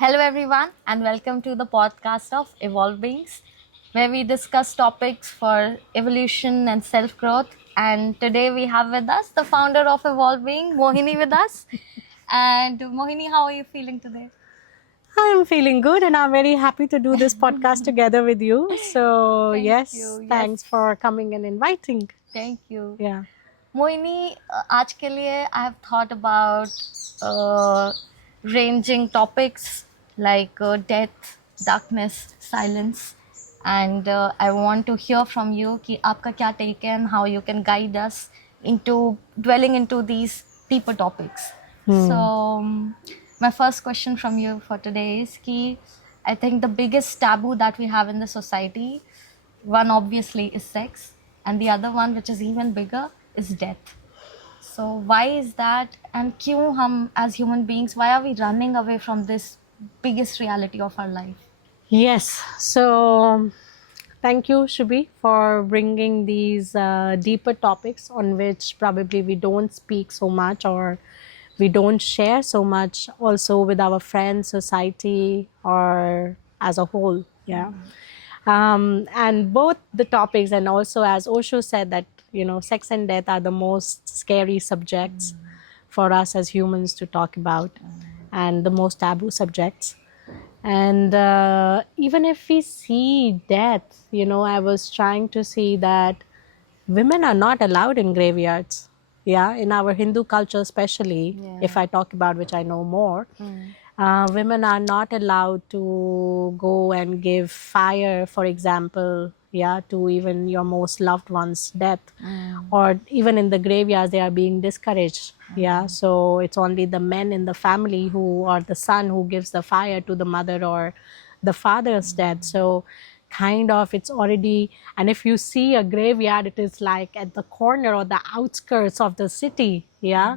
Hello, everyone, and welcome to the podcast of Evolvings, where we discuss topics for evolution and self growth. And today we have with us the founder of Evolving, Mohini, with us. And Mohini, how are you feeling today? I'm feeling good and I'm very happy to do this podcast together with you. So, Thank yes, you. Yes, thanks for coming and inviting. thank you. Yeah. Mohini, आज के लिए I have thought about uh, ranging topics like death, darkness, silence, and I want to hear from you कि आपका क्या take है and how you can guide us into dwelling into these deeper topics. So my first question from you for today is कि I think the biggest taboo that we have in the society, one obviously is sex, and the other one, which is even bigger, is death. So why is that, and क्यों हम as human beings, why are we running away from this biggest reality of our life? Yes. So, thank you, Shubhi, for bringing these deeper topics on which probably we don't speak so much or we don't share so much also with our friends, society, or as a whole. Yeah. And both the topics, and also as Osho said, that sex and death are the most scary subjects for us as humans to talk about, and the most taboo subjects. And even if we see death, I was trying to see that women are not allowed in graveyards. Yeah, in our Hindu culture, especially, if I talk about which I know more, women are not allowed to go and give fire, for example, yeah, to even your most loved one's death, or even in the graveyards, they are being discouraged. Yeah, so it's only the men in the family who, or the son who gives the fire to the mother or the father's death. So kind of it's already, and if you see a graveyard, it is like at the corner or the outskirts of the city. Yeah,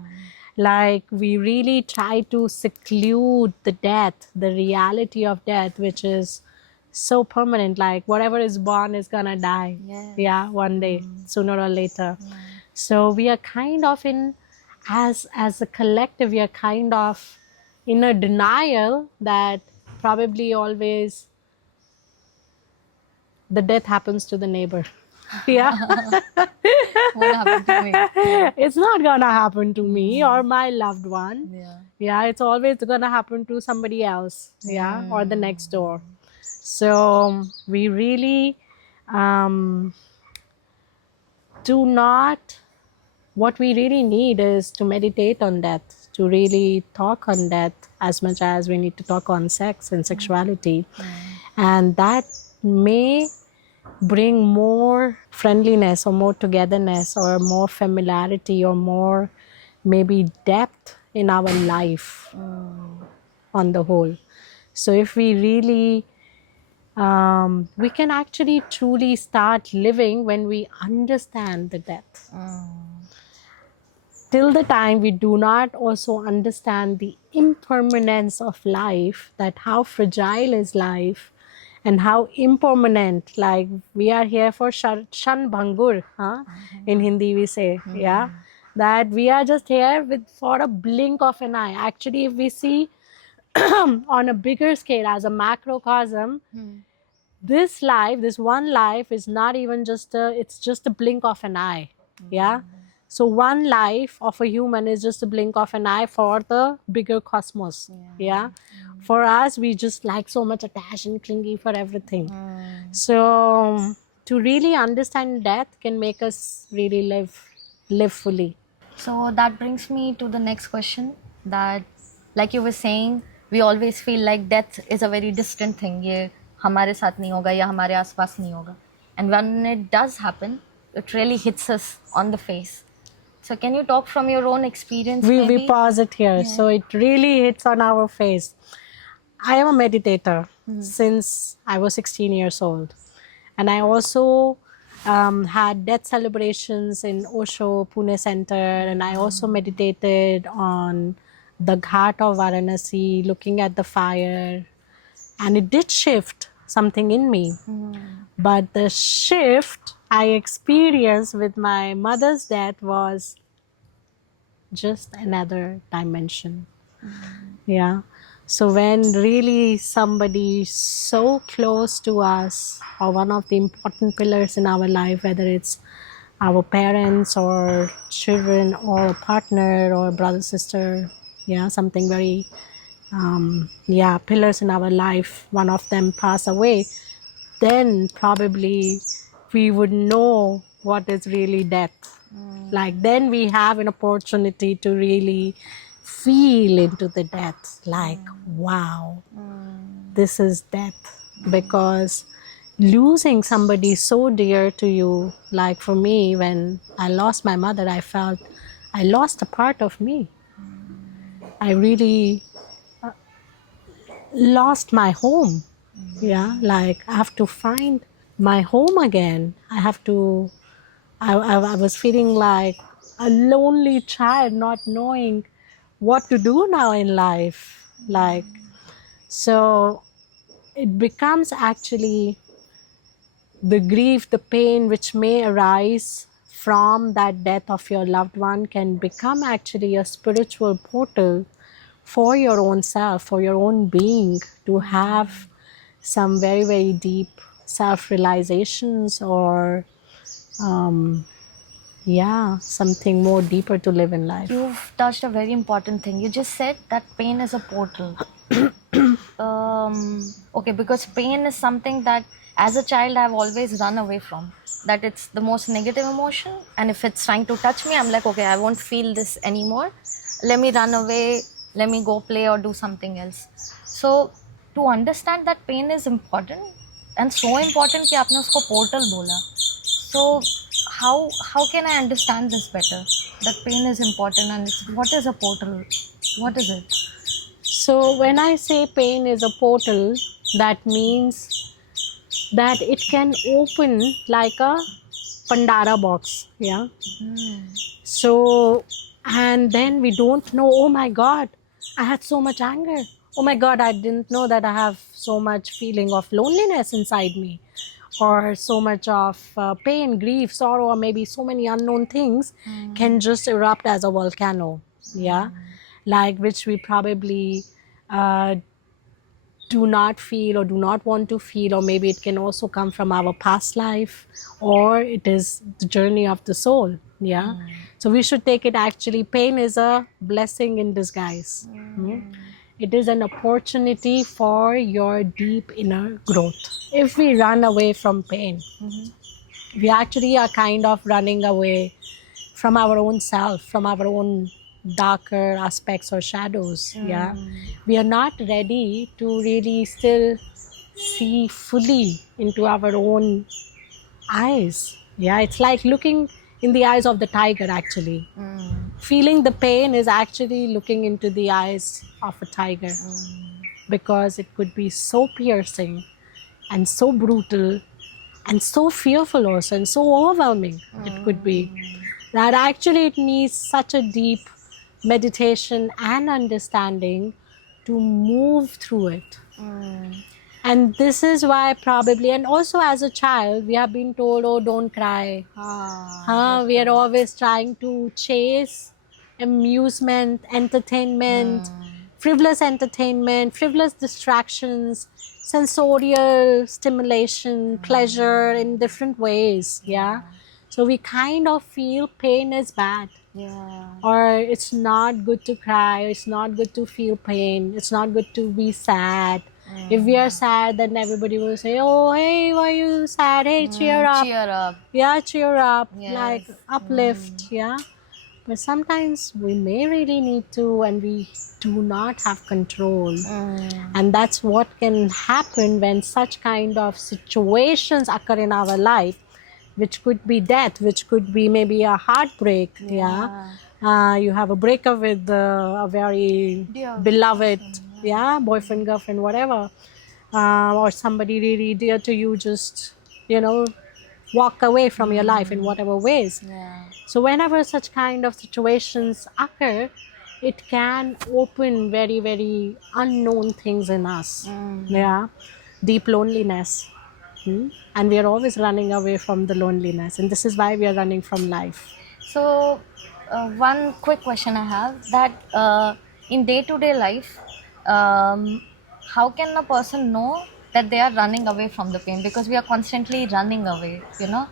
like we really try to seclude the death, the reality of death, which is so permanent, like whatever is born is gonna die. Yes. Yeah, one day, sooner or later. So we are kind of in, as a collective, we are kind of in a denial that probably always the death happens to the neighbor. Yeah. What happened to me? Yeah. It's not gonna happen to me or my loved one. Yeah. Yeah, it's always gonna happen to somebody else. Yeah, or the next door. So we really um, do not, what we really need is to meditate on death, to really talk on death as much as we need to talk on sex and sexuality. And that may bring more friendliness or more togetherness or more familiarity or more maybe depth in our life on the whole. So if we really we can actually truly start living when we understand the death. Till the time we do not also understand the impermanence of life, that how fragile is life and how impermanent, like we are here for shan bhangur, huh? In Hindi we say, yeah, that we are just here with for a blink of an eye. Actually, if we see on a bigger scale as a macrocosm, this life, this one life is not even just it's just a blink of an eye. Yeah. So one life of a human is just a blink of an eye for the bigger cosmos. Yeah. For us, we just like so much attached and clingy for everything. So to really understand death can make us really live fully. So that brings me to the next question, that like you were saying, we always feel like death is a very distant thing. ये हमारे साथ नहीं होगा या हमारे आसपास नहीं होगा. And when it does happen, it really hits us on the face. So can you talk from your own experience? We pause it here. So it really hits on our face. I am a meditator since I was 16 years old. And I also had death celebrations in Osho, Pune Center. And I also meditated on the Ghat of Varanasi, looking at the fire. And it did shift something in me. But the shift I experienced with my mother's death was just another dimension. Yeah. So when really somebody so close to us, or one of the important pillars in our life, whether it's our parents or children or a partner or brother, sister, yeah, something very, pillars in our life, one of them pass away, then probably we would know what is really death. Like then we have an opportunity to really feel into the death, like, wow, this is death. Because losing somebody so dear to you, like for me, when I lost my mother, I felt I lost a part of me. I really lost my home. Yeah, like I have to find my home again. I was feeling like a lonely child, not knowing what to do now in life. Like, so it becomes actually the grief, the pain which may arise from that death of your loved one can become actually a spiritual portal for your own self, for your own being, to have some very, very deep self realizations, or something more deeper to live in life. You've touched a very important thing. You just said that pain is a portal. Okay, because pain is something that as a child I've always run away from. That it's the most negative emotion, and if it's trying to touch me, I'm like, okay, I won't feel this anymore. Let me run away, let me go play or do something else. So to understand that pain is important, and so important कि आपने उसको portal बोला. So how can I understand this better? That pain is important, and what is a portal? What is it? So when I say pain is a portal, that means that it can open like a Pandora box. Yeah. So, and then we don't know, oh my God, I had so much anger. Oh my God, I didn't know that I have so much feeling of loneliness inside me, or so much of pain, grief, sorrow, or maybe so many unknown things can just erupt as a volcano. Yeah. Like which we probably do not feel or do not want to feel, or maybe it can also come from our past life, or it is the journey of the soul. Yeah. So we should take it actually, pain is a blessing in disguise. It is an opportunity for your deep inner growth. If we run away from pain, we actually are kind of running away from our own self, from our own darker aspects or shadows. Yeah, we are not ready to really still see fully into our own eyes. Yeah, it's like looking in the eyes of the tiger actually. Feeling the pain is actually looking into the eyes of a tiger, because it could be so piercing and so brutal and so fearful also, and so overwhelming. It could be that actually it needs such a deep meditation and understanding to move through it. And this is why probably, and also as a child, we have been told, oh, don't cry. We are always trying to chase amusement, entertainment, frivolous entertainment, frivolous distractions, sensorial stimulation, pleasure in different ways. Yeah. So we kind of feel pain is bad. Yeah. Or it's not good to cry, it's not good to feel pain, it's not good to be sad. If we are sad, then everybody will say, oh, hey, why are you sad? Hey, cheer up. Cheer up. Yeah, cheer up. Yes. Like uplift. Yeah. But sometimes we may really need to, and we do not have control. And that's what can happen when such kind of situations occur in our life, which could be death, which could be maybe a heartbreak. Yeah. You have a breakup with a very beloved, boyfriend, girlfriend, whatever. Or somebody really dear to you just, walk away from your life in whatever ways. Yeah. So whenever such kind of situations occur, it can open very, very unknown things in us. Yeah. Deep loneliness. And we are always running away from the loneliness, and this is why we are running from life. So one quick question I have, that in day-to-day life, how can a person know that they are running away from the pain? Because we are constantly running away, you know.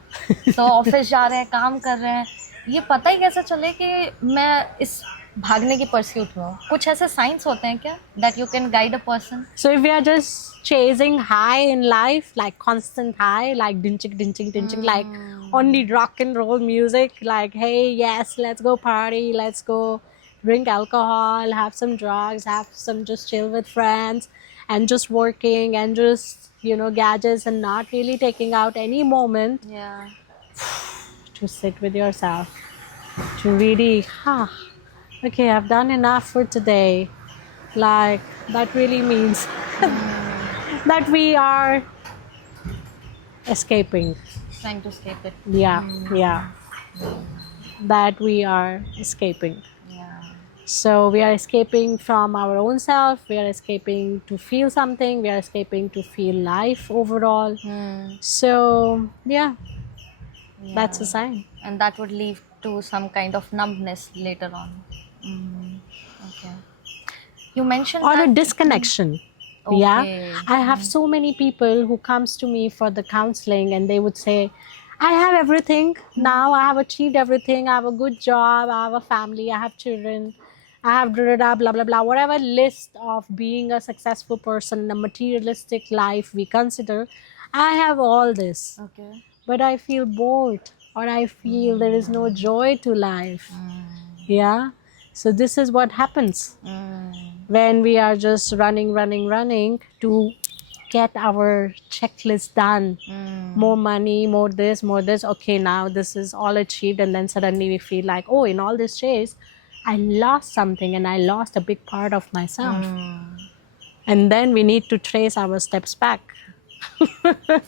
So office जा रहे हैं, काम कर रहे हैं, ये पता ही कैसे चले कि मैं इस भागने की परस्यूट में हूँ? कुछ ऐसे साइंस होते हैं क्या that you can guide a person? So if we are just chasing high in life, like constant high, like dinching, dinching, dinching, like only rock and roll music, like hey, yes, let's go party, let's go drink alcohol, have some drugs, have some just chill with friends, and just working and just gadgets and not really taking out any moment Yeah. to sit with yourself, to really, okay, I've done enough for today. Like that really means that we are escaping. Trying to escape it. Yeah. That we are escaping. Yeah. So we are escaping from our own self, we are escaping to feel something, we are escaping to feel life overall. So yeah, that's a sign. And that would lead to some kind of numbness later on. Okay. You mentioned Or that a disconnection. Okay. Yeah, I have so many people who comes to me for the counseling and they would say, I have everything now, I have achieved everything, I have a good job, I have a family, I have children, I have blah blah blah, whatever list of being a successful person in a materialistic life we consider, I have all this, Okay. but I feel bored, or I feel there is no joy to life. Yeah, so this is what happens when we are just running to get our checklist done. More money, more this, more this. Okay, now this is all achieved, and then suddenly we feel like, oh, in all this chase, I lost something and I lost a big part of myself. And then we need to trace our steps back.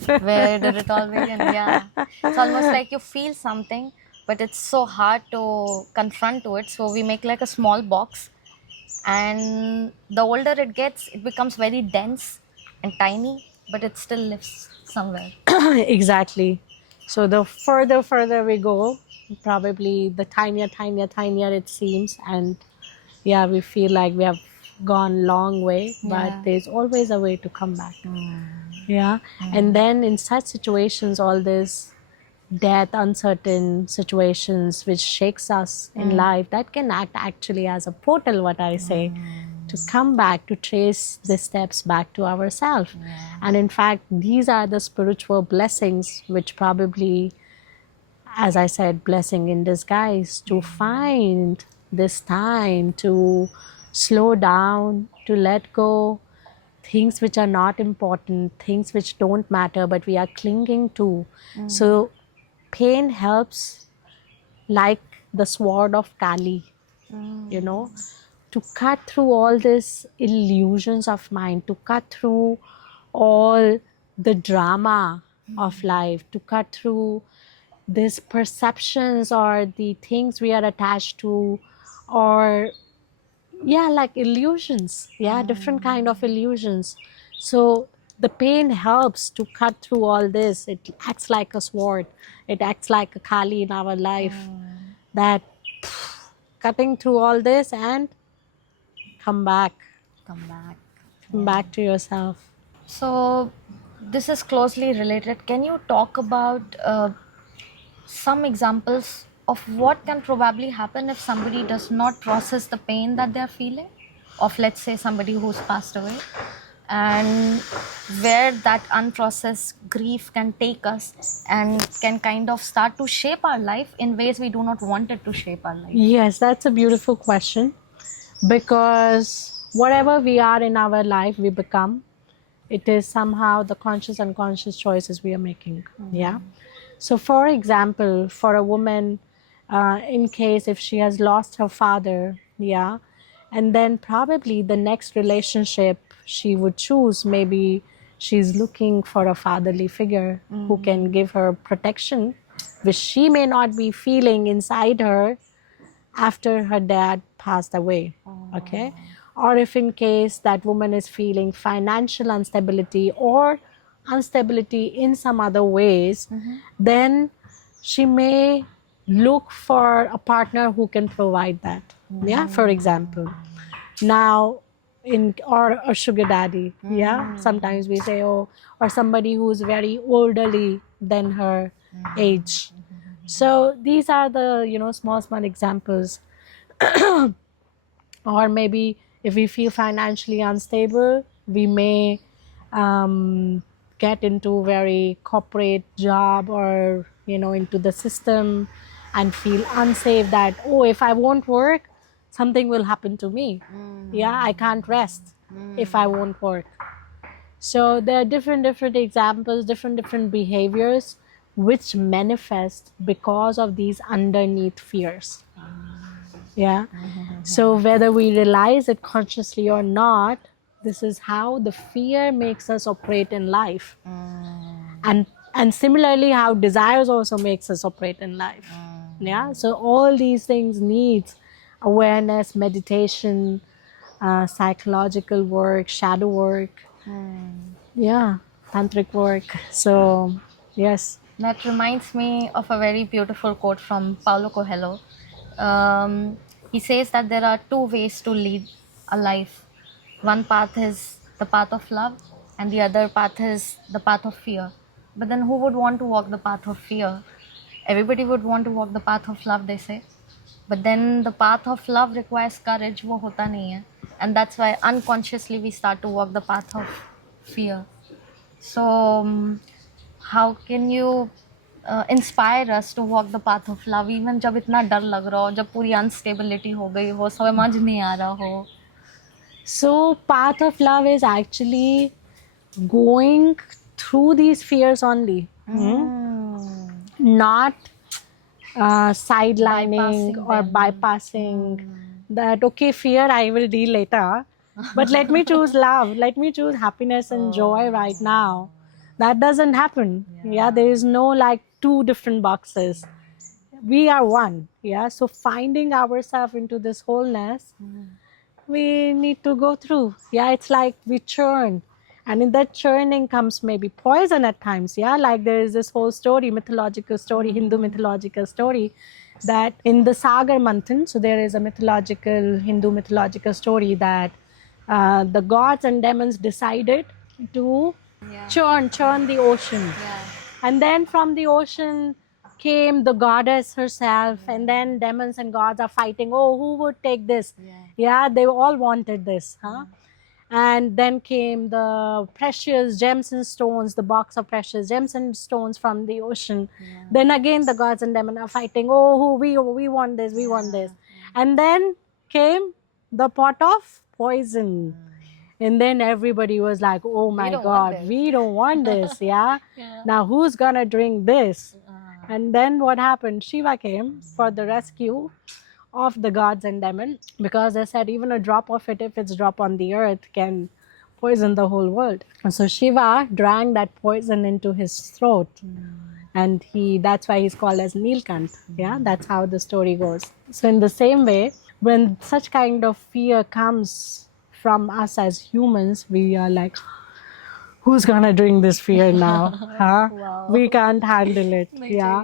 Where did it all begin? Yeah. It's almost like you feel something, but it's so hard to confront to it. So we make like a small box, and the older it gets, it becomes very dense and tiny, but it still lives somewhere. Exactly. So the further we go, probably the tinier it seems, and yeah, we feel like we have gone long way, but Yeah. there's always a way to come back. Yeah. And then in such situations, all this death, uncertain situations which shakes us in life, that can act actually as a portal, what I say, to come back, to trace the steps back to ourselves. And in fact, these are the spiritual blessings which probably, as I said, blessing in disguise, to find this time to slow down, to let go things which are not important, things which don't matter, but we are clinging to. So pain helps, like the sword of Kali, to cut through all these illusions of mind, to cut through all the drama of life, to cut through these perceptions or the things we are attached to, or like illusions, different kind of illusions. So the pain helps to cut through all this. It acts like a sword, it acts like a Kali in our life, that cutting through all this and come back to yourself. So this is closely related. Can you talk about some examples of what can probably happen if somebody does not process the pain that they're feeling, of let's say somebody who's passed away, and where that unprocessed grief can take us and can kind of start to shape our life in ways we do not want it to shape our life? Yes, that's a beautiful question, because whatever we are in our life, we become. It is somehow the conscious unconscious choices we are making. Yeah. So for example, for a woman, in case if she has lost her father, and then probably the next relationship she would choose, maybe she's looking for a fatherly figure who can give her protection, which she may not be feeling inside her after her dad passed away. Okay. Or if in case that woman is feeling financial instability or instability in some other ways, then she may look for a partner who can provide that. Yeah, for example. Now, or a sugar daddy. Yeah, sometimes we say, oh, or somebody who's very elderly than her age. So these are the small examples. Or maybe if we feel financially unstable, we may get into very corporate job, or into the system, and feel unsafe that, oh, if I won't work, something will happen to me. Yeah, I can't rest if I won't work. So there are different examples, different behaviors which manifest because of these underneath fears. Yeah. So whether we realize it consciously or not, this is how the fear makes us operate in life. And similarly, how desires also makes us operate in life. Yeah. So all these things needs awareness, meditation, psychological work, shadow work. Yeah, tantric work. So yes. That reminds me of a very beautiful quote from Paulo Coelho. He says that there are two ways to lead a life. One path is the path of love, and the other path is the path of fear. But then, who would want to walk the path of fear? Everybody would want to walk the path of love, they say. But then the path of love requires courage, वो होता नहीं है. And that's why unconsciously we start to walk the path of fear. So, how can you inspire us to walk the path of love even जब इतना डर लग रहा हो, जब पूरी अनस्टेबिलिटी हो गई हो, समझ नहीं आ रहा हो? So path of love is actually going through these fears only, not sidelining or bypassing that. Okay, fear I will deal later, but let me choose love, let me choose happiness and joy right now. That doesn't happen. Yeah, there is no like two different boxes. We are one. Yeah, so finding ourselves into this wholeness, we need to go through. Yeah, it's like we churn, and in that churning comes maybe poison at times. Yeah, like there is this whole story, mythological story, Hindu mythological story, that in the Sagar Manthan, so there is a mythological Hindu mythological story that the gods and demons decided to churn the ocean. And then from the ocean came the goddess herself, and then demons and gods are fighting. Oh, who would take this? Yeah, they all wanted this, huh? And then came the precious gems and stones, the box of precious gems and stones from the ocean. Then again, the gods and demons are fighting. Oh, we want this, we want this. And then came the pot of poison. And then everybody was like, oh my God, we don't want this. Yeah? Now who's gonna drink this? And then what happened? Shiva came for the rescue of the gods and demons, because they said even a drop of it, if it's drop on the earth, can poison the whole world. And so Shiva drank that poison into his throat. And that's why he's called as Nilkant. Yeah, that's how the story goes. So in the same way, when such kind of fear comes from us as humans, we are like, who's gonna drink this fear now? Huh? Wow. We can't handle it. Yeah,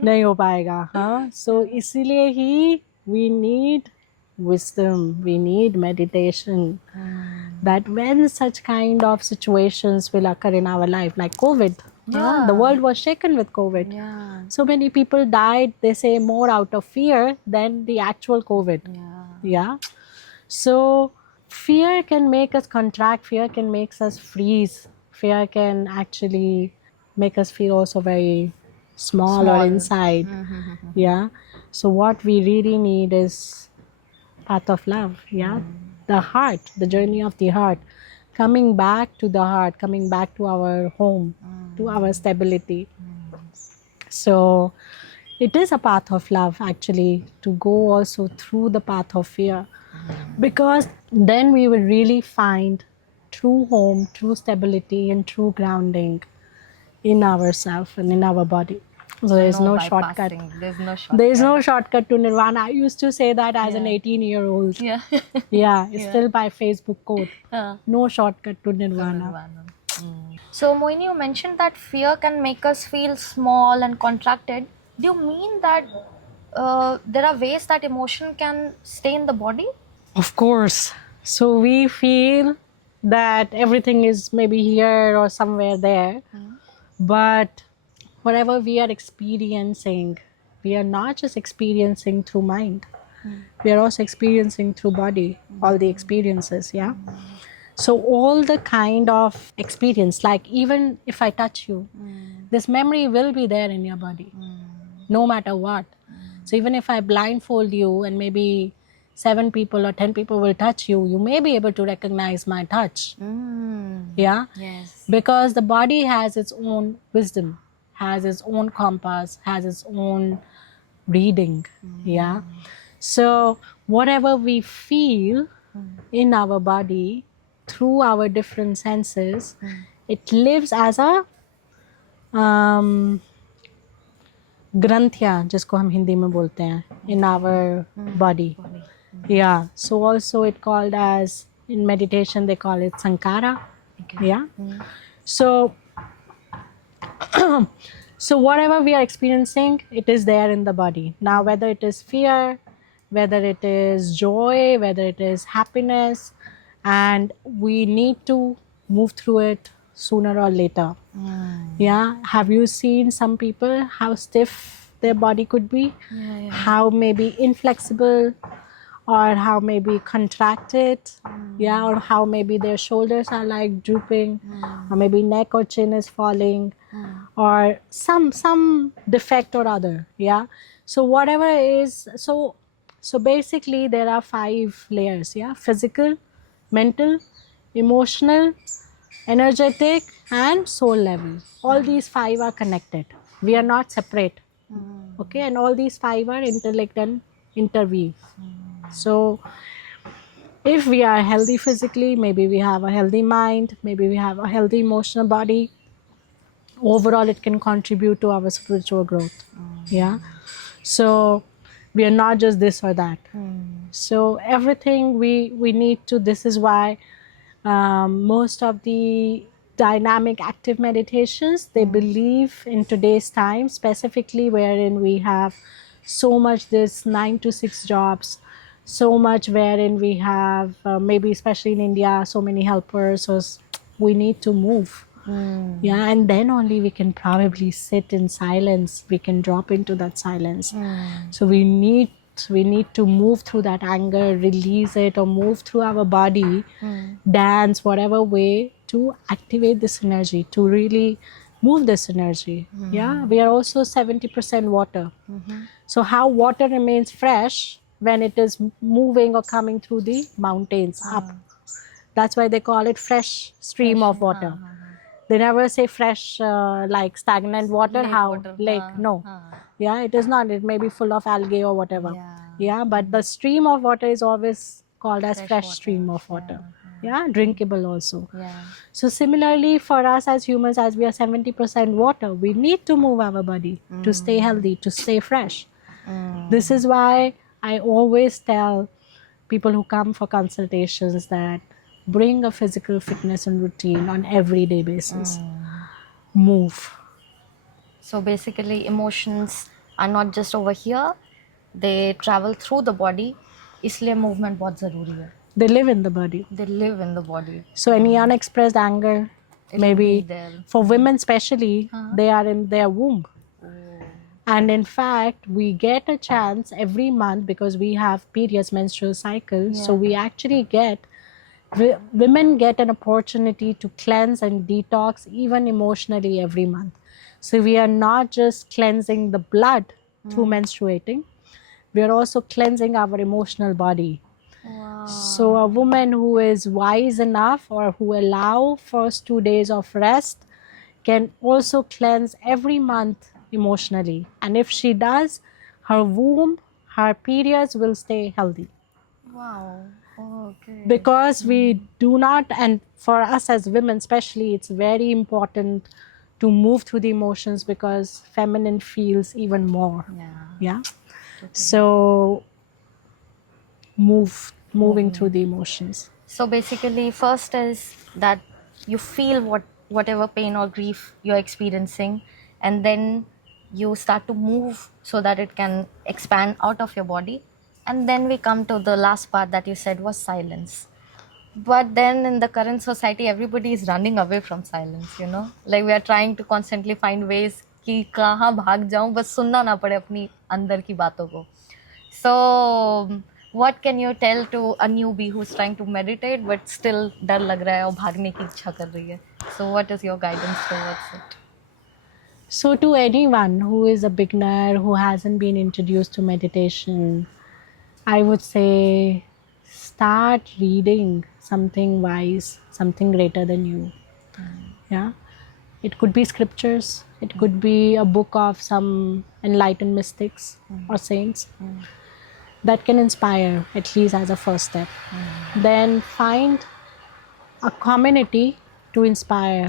nahi ho payega. Huh? So isliye we need wisdom, we need meditation. That when such kind of situations will occur in our life, like COVID, yeah, the world was shaken with COVID. Yeah. So many people died, they say, more out of fear than the actual COVID. Yeah. So fear can make us contract, fear can make us freeze, fear can actually make us feel also very small. Or inside. Yeah. So what we really need is path of love. Yeah. The heart, the journey of the heart, coming back to the heart, coming back to our home, to our stability. So it is a path of love actually to go also through the path of fear, because then we will really find true home, true stability, and true grounding in ourselves and in our body. So there's no shortcut. There's no shortcut. There's no shortcut to nirvana. I used to say that as an 18-year-old. Yeah. Yeah, it's still by Facebook quote. No shortcut to nirvana. So, Moini, you mentioned that fear can make us feel small and contracted. Do you mean that there are ways that emotion can stay in the body? Of course. So we feel that everything is maybe here or somewhere there, but whatever we are experiencing, we are not just experiencing through mind. We are also experiencing through body, all the experiences, yeah? So all the kind of experience, like even if I touch you, this memory will be there in your body, no matter what. So even if I blindfold you and maybe 7 people or 10 people will touch you, you may be able to recognize my touch. Yeah? Yes. Because the body has its own wisdom, has its own compass, has its own reading. Yeah? So whatever we feel in our body through our different senses, it lives as a ग्रंथिया जिसको हम हिंदी में बोलते हैं in our body. Yeah. So also it called as, in meditation they call it sankara. Yeah. So so whatever we are experiencing, it is there in the body. Now whether it is fear, whether it is joy, whether it is happiness, and we need to move through it sooner or later. Yeah. Have you seen some people how stiff their body could be? How maybe inflexible, or how maybe contracted, yeah, or how maybe their shoulders are like drooping, or maybe neck or chin is falling, or some defect or other, yeah. So whatever is, so basically there are 5 layers, yeah: physical, mental, emotional, energetic, and soul level. All these 5 are connected. We are not separate. Okay, and all these 5 are interlinked and interweave. So if we are healthy physically, maybe we have a healthy mind, maybe we have a healthy emotional body, overall it can contribute to our spiritual growth. Yeah. So we are not just this or that. So everything we need to, this is why most of the dynamic active meditations, they believe in today's time, specifically wherein we have so much this 9 to 6 jobs, so much wherein we have maybe especially in India so many helpers, so we need to move. Yeah, and then only we can probably sit in silence, we can drop into that silence. So we need to move through that anger, release it, or move through our body, dance, whatever way, to activate this energy, to really move this energy. Yeah, we are also 70% water. So how water remains fresh when it is moving or coming through the mountains up? That's why they call it fresh stream of water. They never say fresh like stagnant water. Lake? No. Yeah, it is not. It may be full of algae or whatever. Yeah, but the stream of water is always called as fresh stream of water. Yeah, drinkable also. So similarly for us as humans, as we are 70% water, we need to move our body to stay healthy, to stay fresh. This is why I always tell people who come for consultations that bring a physical fitness and routine on everyday basis. Move. So basically, emotions are not just over here; they travel through the body. इसलिए movement बहुत ज़रूरी है. They live in the body. They live in the body. So any unexpressed anger, It'll maybe be there. for women especially, they are in their womb. And in fact, we get a chance every month because we have periods, menstrual cycles. So we actually women get an opportunity to cleanse and detox even emotionally every month. So we are not just cleansing the blood through menstruating, we are also cleansing our emotional body. Wow. So a woman who is wise enough or who allow first 2 days of rest can also cleanse every month emotionally. And if she does, her womb, her periods will stay healthy. Wow. Okay. Because we do not, and for us as women especially, it's very important to move through the emotions because feminine feels even more. Yeah. So moving through the emotions. So basically, first is that you feel whatever pain or grief you're experiencing, and then you start to move so that it can expand out of your body. And then we come to the last part that you said was silence. But then in the current society, everybody is running away from silence, you know? Like we are trying to constantly find ways कि कहाँ भाग जाऊं बस सुनना ना पड़े अपनी अंदर की बातों को. So what can you tell to a newbie who's trying to meditate but still डर लग रहा है और भागने की इच्छा कर रही है? So what is your guidance towards it? So, to anyone who is a beginner who hasn't been introduced to meditation, I would say start reading something wise, something greater than you. Yeah. It could be scriptures, it could be a book of some enlightened mystics or saints that can inspire, at least as a first step. Then find a community to inspire